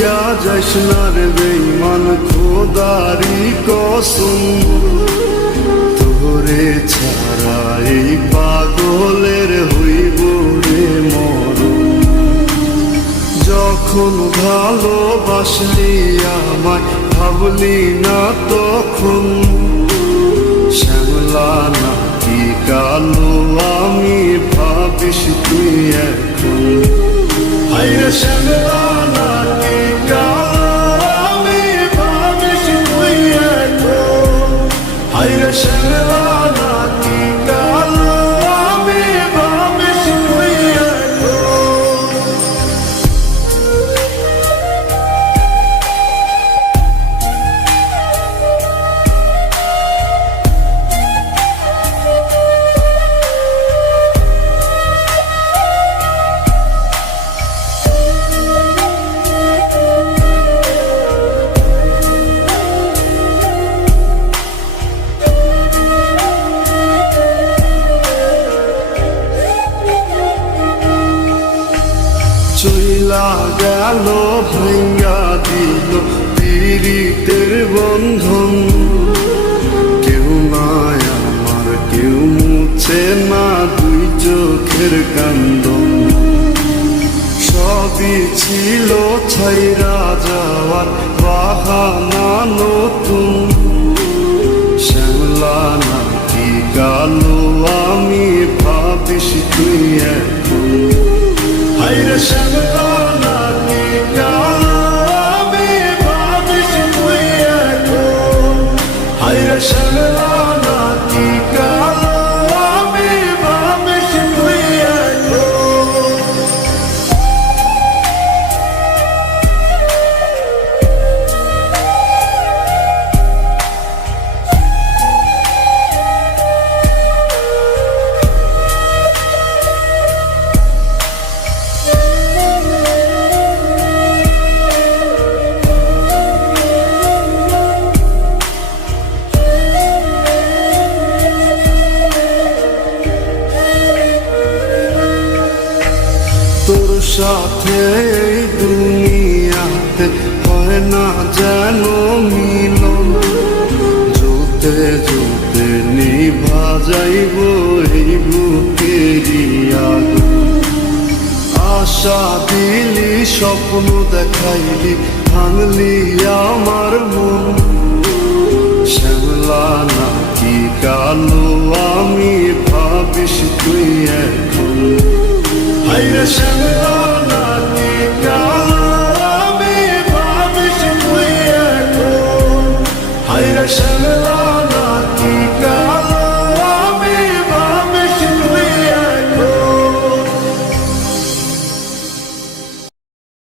ভুলিয়া যাইস না রে বেঈমান খোদারি কসম, তোরে ছাড়া এই পাগলের হইব রে মরণ। যখন ভালোবাসলি আমায় ভাবলি না তখন, শ্যামলা নাকি কালো আমি ভাবিস তুই এখন। হায়রে শ্যামলা নাকি কালো আমি ভাবিস তুই এখন। হায়রে শ্যামলা নাকি কালো আমি ভাবিস তুই এখন। চইলা গেল ভাঙ্গা দিল পীড়িতের বন্ধন, কেউ নাই আমার কেউ মুছে না দুই চোখের কান্দন। সবই ছিল ছাইরা যাওয়ার বাহানা নতুন, শ্যামলা নাকি কালো আমি ভাবিস তুই এখন। হায়রে শ্যামলা নাকি কালো আমি ভাবিস তুই এখন। হায়রে শ্যামলা নাকি কালো আমি ভাবিস তুই এখন। তোর সাথে এই দুনিয়াতে হয় না যেন মিলন, জোতে জোতে নিভা যাইব এই বুকেরই আগুন। আশা দিলি স্বপ্ন দেখাইলি ভাঙলি আমার মন, শ্যামলা নাকি কালো আমি ভাবিস তুই এখন। হায়রে শ্যামলা